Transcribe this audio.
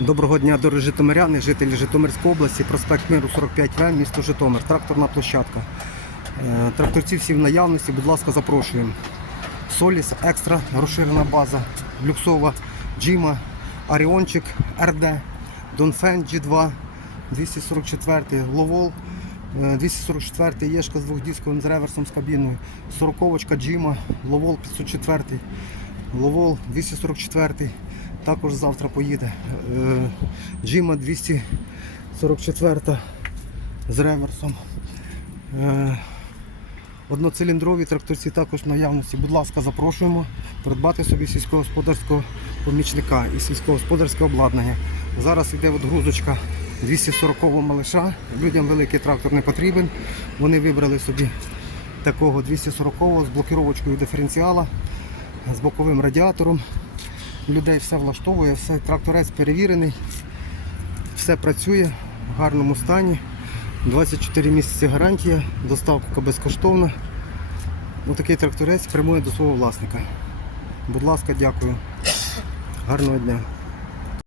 Доброго дня, дорогі житомиряни, жителі Житомирської області, проспект Миру 45В, місто Житомир, тракторна площадка. Е, тракторці всі в наявності, будь ласка, запрошуємо. Соліс, екстра, розширена база, люксова, джима, Аріончик, РД, Донфен G2, 244, Ловол, 244 е, Єшка з двохдісковим з реверсом з кабіною, 40 Джима, Ловол 504, Ловол 244. Також завтра поїде е, Джима 244 з реверсом. Е, одноциліндрові тракторці також в наявності. Будь ласка, запрошуємо придбати собі сільськогосподарського помічника і сільськогосподарське обладнання. Зараз йде от грузочка 240-го малиша. Людям великий трактор не потрібен. Вони вибрали собі такого 240-го з блокіровочкою диференціала, з боковим радіатором людей все влаштовує, все, тракторець перевірений, все працює в гарному стані. 24 місяці гарантія, доставка безкоштовна. Отакий ну, тракторець прямує до свого власника. Будь ласка, дякую. Гарного дня.